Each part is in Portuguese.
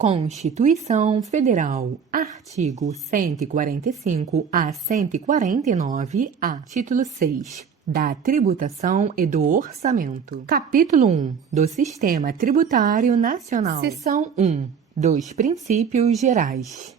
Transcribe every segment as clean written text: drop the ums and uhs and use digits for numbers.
Constituição Federal, artigo 145 a 149, a título 6, da tributação e do orçamento. Capítulo 1, do Sistema Tributário Nacional. Seção 1, dos princípios gerais.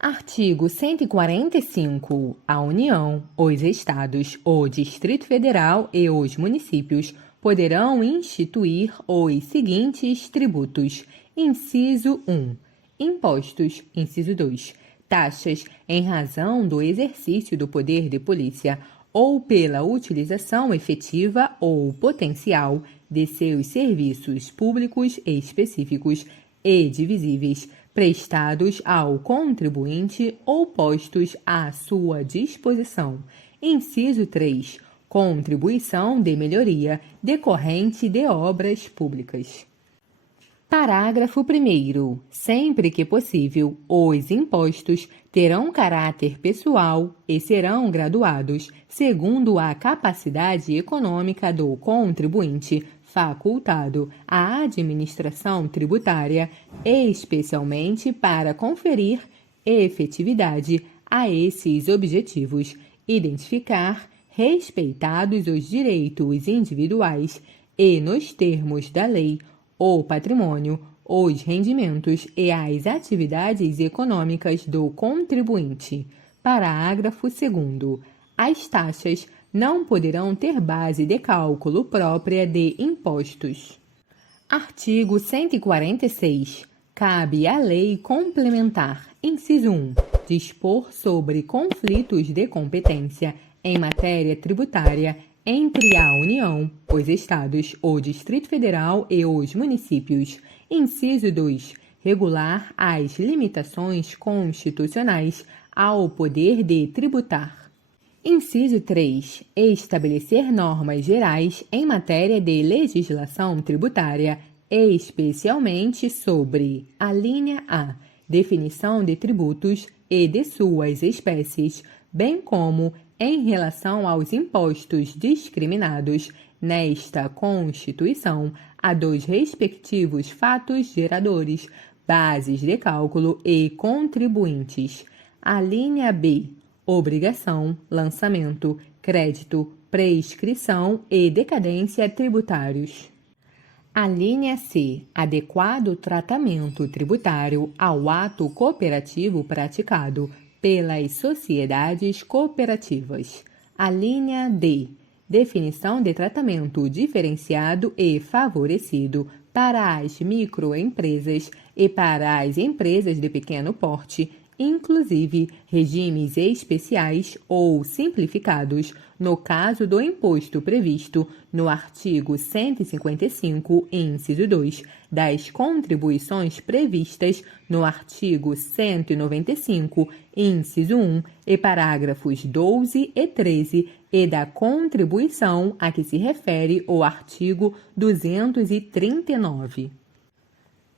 Artigo 145. A União, os Estados, o Distrito Federal e os municípios poderão instituir os seguintes tributos. Inciso 1. Impostos. Inciso 2. Taxas em razão do exercício do poder de polícia ou pela utilização efetiva ou potencial de seus serviços públicos específicos e divisíveis prestados ao contribuinte ou postos à sua disposição. Inciso 3. Contribuição de melhoria decorrente de obras públicas. Parágrafo 1º. Sempre que possível, os impostos terão caráter pessoal e serão graduados segundo a capacidade econômica do contribuinte facultado à administração tributária, especialmente para conferir efetividade a esses objetivos, identificar, respeitados os direitos individuais e, nos termos da lei, o patrimônio, os rendimentos e as atividades econômicas do contribuinte. Parágrafo 2º. As taxas não poderão ter base de cálculo própria de impostos. Artigo 146. Cabe à lei complementar, inciso 1, dispor sobre conflitos de competência em matéria tributária entre a União, os Estados, o Distrito Federal e os municípios. Inciso 2. Regular as limitações constitucionais ao poder de tributar. Inciso 3. Estabelecer normas gerais em matéria de legislação tributária, especialmente sobre: alínea A. Definição de tributos e de suas espécies, bem como em relação aos impostos discriminados nesta Constituição, a dos respectivos fatos geradores, bases de cálculo e contribuintes. Alínea B. Obrigação, lançamento, crédito, prescrição e decadência tributários. Alínea C. Adequado tratamento tributário ao ato cooperativo praticado pelas sociedades cooperativas. Alínea D. Definição de tratamento diferenciado e favorecido para as microempresas e para as empresas de pequeno porte, inclusive regimes especiais ou simplificados, no caso do imposto previsto no artigo 155, inciso 2, das contribuições previstas no artigo 195, inciso 1, e parágrafos 12 e 13, e da contribuição a que se refere o artigo 239.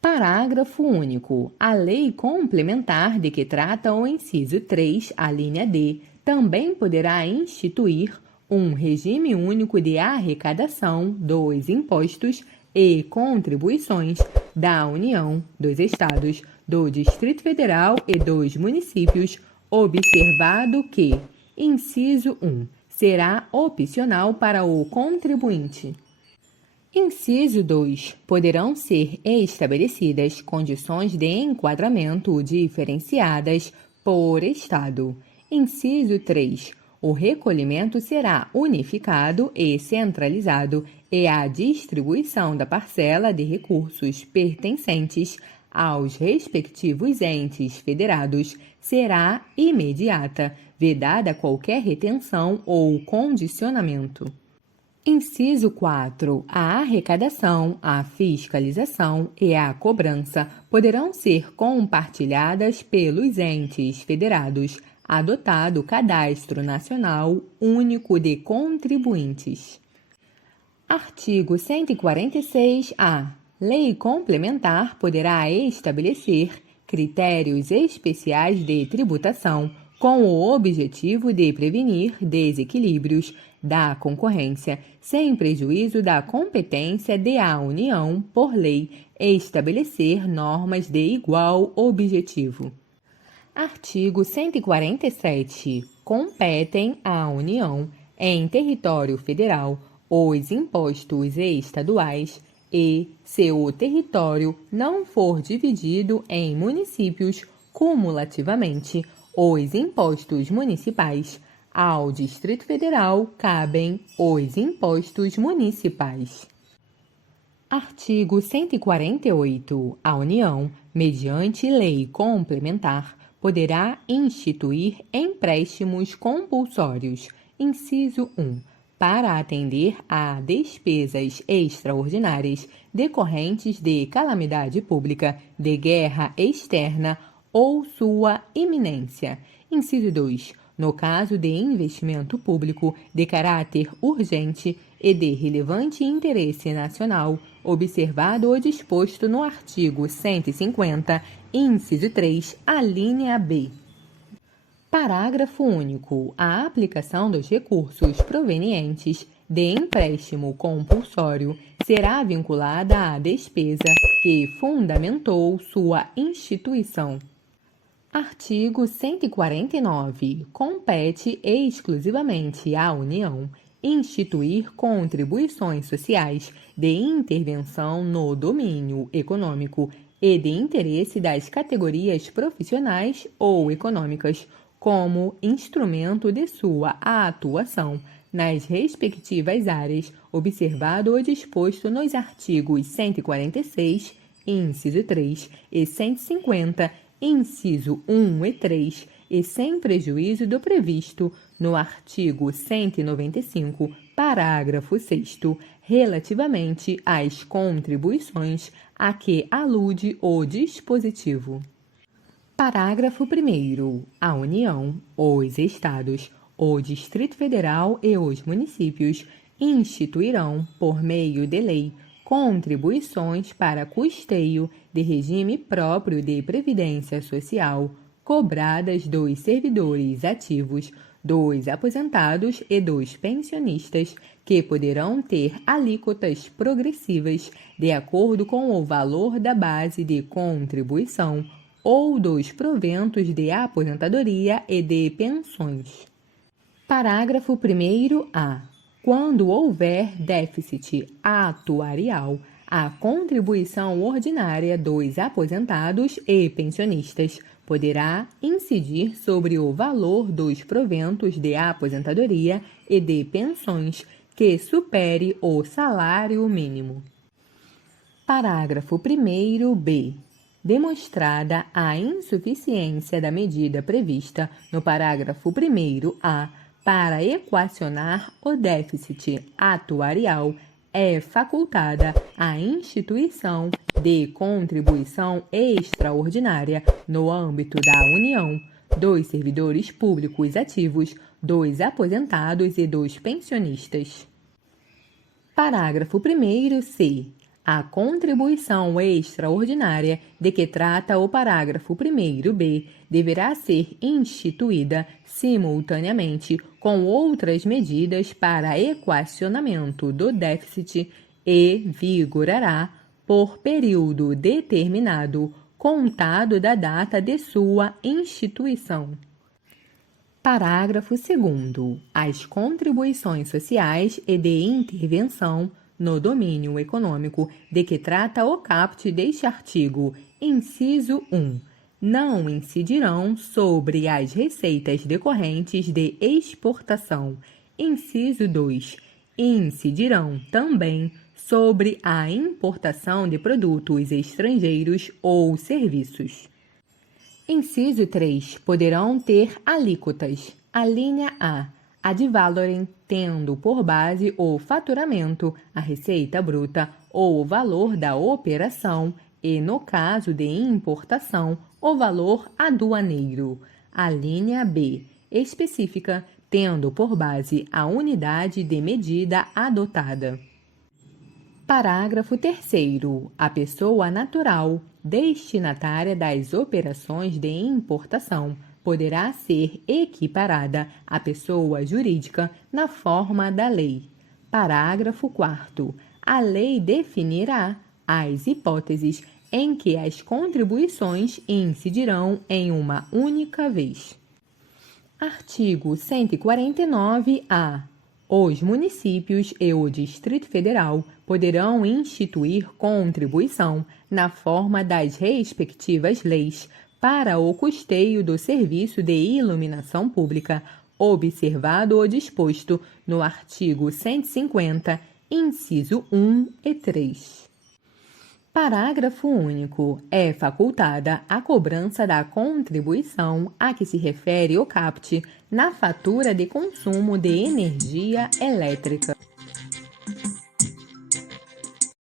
Parágrafo único. A lei complementar de que trata o inciso 3, a linha D, também poderá instituir um regime único de arrecadação dos impostos e contribuições da União, dos Estados, do Distrito Federal e dos municípios, observado que: inciso 1, será opcional para o contribuinte. Inciso 2. Poderão ser estabelecidas condições de enquadramento diferenciadas por Estado. Inciso 3. O recolhimento será unificado e centralizado e a distribuição da parcela de recursos pertencentes aos respectivos entes federados será imediata, vedada qualquer retenção ou condicionamento. Inciso 4. A arrecadação, a fiscalização e a cobrança poderão ser compartilhadas pelos entes federados, adotado Cadastro Nacional Único de Contribuintes. Artigo 146-A. Lei complementar poderá estabelecer critérios especiais de tributação com o objetivo de prevenir desequilíbrios da concorrência, sem prejuízo da competência da União, por lei, estabelecer normas de igual objetivo. Artigo 147. Competem à União, em território federal, os impostos estaduais e, se o território não for dividido em municípios cumulativamente, os impostos municipais. Ao Distrito Federal cabem os impostos municipais. Artigo 148. A União, mediante lei complementar, poderá instituir empréstimos compulsórios. Inciso 1. Para atender a despesas extraordinárias decorrentes de calamidade pública, de guerra externa ou sua iminência. Inciso 2. No caso de investimento público de caráter urgente e de relevante interesse nacional, observado o disposto no artigo 150, inciso 3, alínea B. Parágrafo único. A aplicação dos recursos provenientes de empréstimo compulsório será vinculada à despesa que fundamentou sua instituição. Artigo 149. Compete exclusivamente à União instituir contribuições sociais de intervenção no domínio econômico e de interesse das categorias profissionais ou econômicas, como instrumento de sua atuação nas respectivas áreas, observado o disposto nos artigos 146, inciso 3, e 150, inciso 1 e 3, e sem prejuízo do previsto no artigo 195, parágrafo 6º, relativamente às contribuições a que alude o dispositivo. Parágrafo 1º. A União, os Estados, o Distrito Federal e os municípios instituirão, por meio de lei, contribuições para custeio de regime próprio de previdência social, cobradas dos servidores ativos, dos aposentados e dos pensionistas, que poderão ter alíquotas progressivas de acordo com o valor da base de contribuição ou dos proventos de aposentadoria e de pensões. Parágrafo 1º-A. Quando houver déficit atuarial, a contribuição ordinária dos aposentados e pensionistas poderá incidir sobre o valor dos proventos de aposentadoria e de pensões que supere o salário mínimo. Parágrafo 1º-B. Demonstrada a insuficiência da medida prevista no parágrafo 1º-A para equacionar o déficit atuarial, é facultada a instituição de contribuição extraordinária no âmbito da União, dos servidores públicos ativos, dos aposentados e dos pensionistas. Parágrafo 1º-C. A contribuição extraordinária de que trata o parágrafo 1º-B deverá ser instituída simultaneamente com outras medidas para equacionamento do déficit e vigorará por período determinado, contado da data de sua instituição. Parágrafo 2º. As contribuições sociais e de intervenção no domínio econômico de que trata o caput deste artigo, inciso 1, não incidirão sobre as receitas decorrentes de exportação. Inciso 2, incidirão também sobre a importação de produtos estrangeiros ou serviços. Inciso 3, poderão ter alíquotas. Alínea A. Ad valorem, tendo por base o faturamento, a receita bruta ou o valor da operação e, no caso de importação, o valor aduaneiro. A linha B, específica, tendo por base a unidade de medida adotada. Parágrafo 3º. A pessoa natural, destinatária das operações de importação, poderá ser equiparada à pessoa jurídica na forma da lei. Parágrafo 4º. A lei definirá as hipóteses em que as contribuições incidirão em uma única vez. Artigo 149-A. Os municípios e o Distrito Federal poderão instituir contribuição na forma das respectivas leis para o custeio do serviço de iluminação pública, observado o disposto no artigo 150, inciso 1 e 3. Parágrafo único. É facultada a cobrança da contribuição a que se refere o caput na fatura de consumo de energia elétrica.